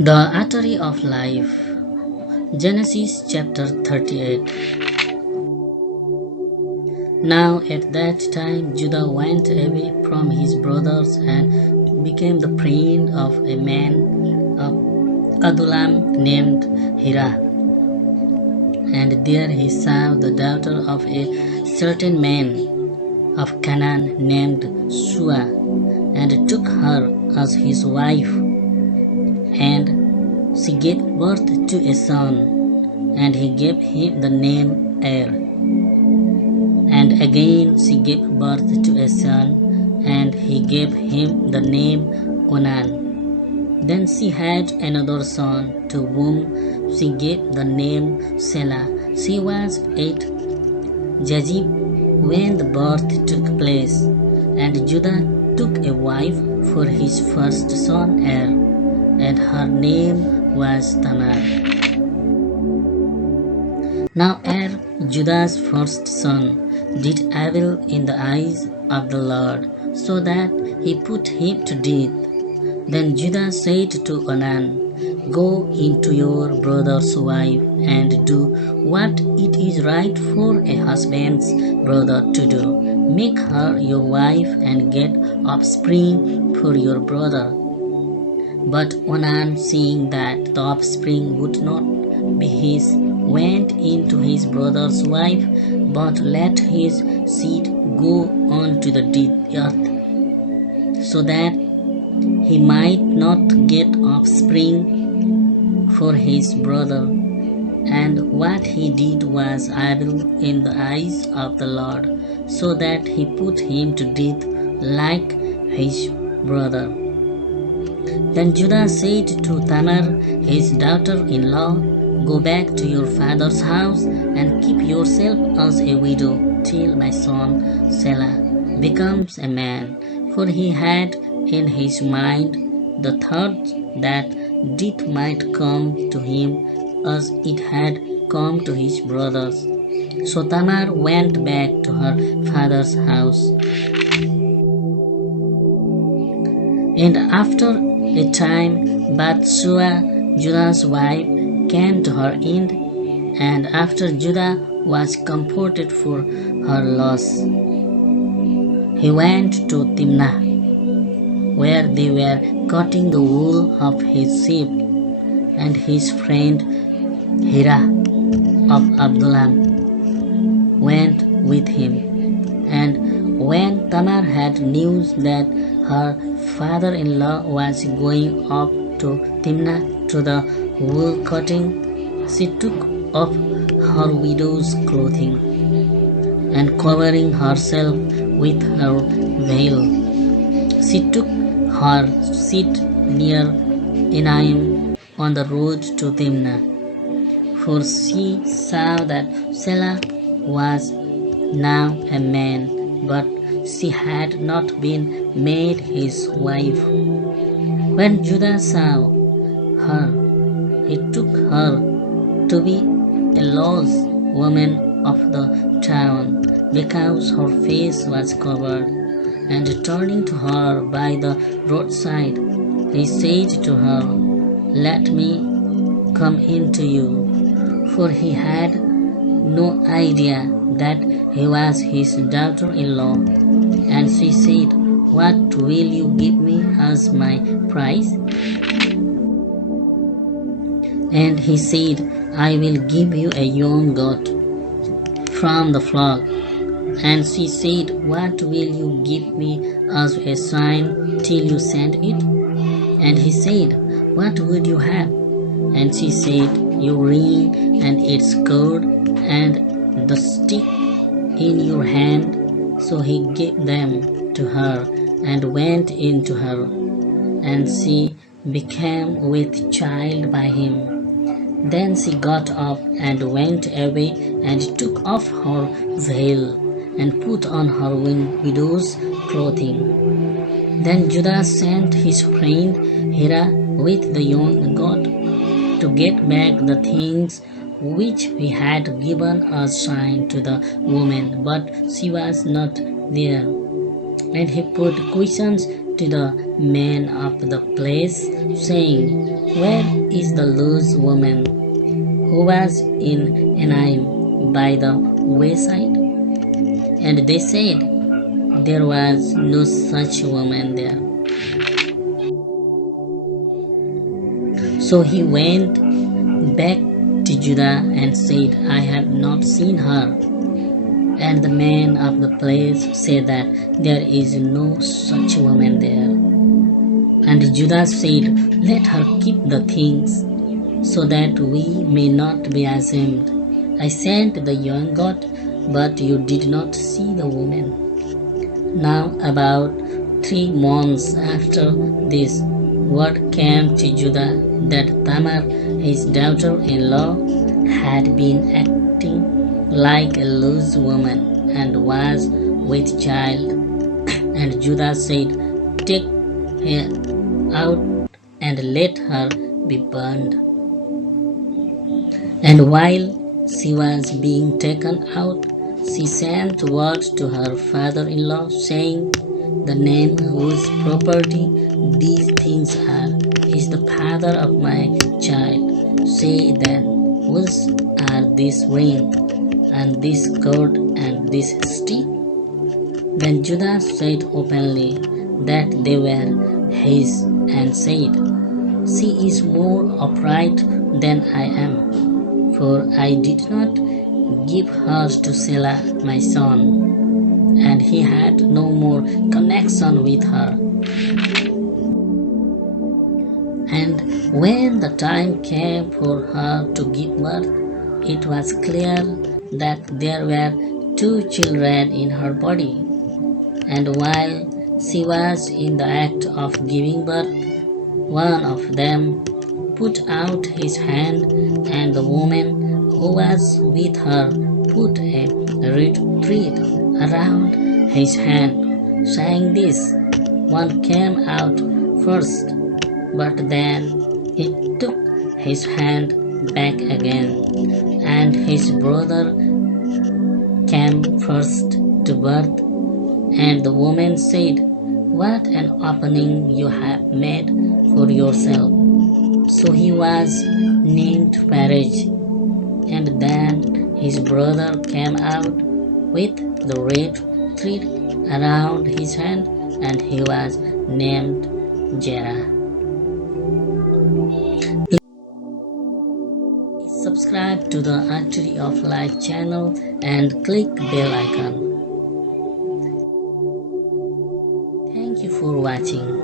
The Artery of Life. Genesis chapter 38. Now at that time Judah went away from his brothers and became the friend of a man of Adullam named Hira. And there he saw the daughter of a certain man of Canaan named Shua, and took her as his wife. And she gave birth to a son, and he gave him the name Er. And again she gave birth to a son, and he gave him the name Onan. Then she had another son, to whom she gave the name Selah. She was 8 Jajib when the birth took place, and Judah took a wife for his first son Er, and her name was Tamar. Now Er, Judah's first son, did evil in the eyes of the Lord, so that he put him to death. Then Judah said to Onan, Go into your brother's wife, and do what it is right for a husband's brother to do. Make her your wife, and get offspring for your brother. But Onan, seeing that the offspring would not be his, went into his brother's wife, but let his seed go on to the earth, so that he might not get offspring for his brother. And what he did was evil in the eyes of the Lord, so that he put him to death like his brother. Then Judah said to Tamar, his daughter-in-law, Go back to your father's house, and keep yourself as a widow till my son Selah becomes a man. For he had in his mind the thought that death might come to him as it had come to his brothers. So Tamar went back to her father's house. And after a time, Bathsheba, Judah's wife, came to her end, and after Judah was comforted for her loss, he went to Timnah, where they were cutting the wool of his sheep, and his friend Hira of Adullam went with him. And when Tamar had news that her father-in-law was going up to Timnah to the wool cutting, she took off her widow's clothing, and covering herself with her veil, she took her seat near Enaim on the road to Timnah. For she saw that Selah was now a man, but she had not been made his wife. When Judah saw her, he took her to be a lost woman of the town, because her face was covered. And turning to her by the roadside, he said to her, Let me come in to you. For he had no idea that he was his daughter-in-law. And she said, What will you give me as my price? And he said, I will give you a young goat from the flock. And she said, What will you give me as a sign till you send it? And he said, What would you have? And she said, Your ring and its cord and the stick in your hand. So he gave them to her, and went in to her, and she became with child by him. Then she got up and went away, and took off her veil, and put on her widow's clothing. Then Judah sent his friend Hira with the young goat to get back the things which he had given as sign to the woman, but she was not there. And he put questions to the men of the place, saying, Where is the loose woman who was in Enaim by the wayside? And they said, There was no such woman there. So he went back to Judah and said, I have not seen her. And the men of the place said that there is no such woman there. And Judah said, Let her keep the things, so that we may not be ashamed. I sent the young goat, but you did not see the woman. Now about 3 months after this, word came to Judah that Tamar, his daughter-in-law, had been acting like a loose woman and was with child. And Judah said, Take her out and let her be burned. And while she was being taken out, she sent word to her father-in-law, saying, The name whose property these things are is the father of my child. Say then, whose are this ring, and this cord, and this stick? Then Judah said openly that they were his, and said, She is more upright than I am, for I did not give her to Selah my son, and he had no more connection with her. And when the time came for her to give birth, it was clear that there were 2 children in her body. And while she was in the act of giving birth, one of them put out his hand, and the woman who was with her put a reed thread around his hand, saying this, One came out first, but then he took his hand back again, and his brother came first to birth. And the woman said, What an opening you have made for yourself. So he was named Perez. And then his brother came out with the red thread around his hand, and he was named Jerah. Please subscribe to the Archery of Life channel and click bell icon. Thank you for watching.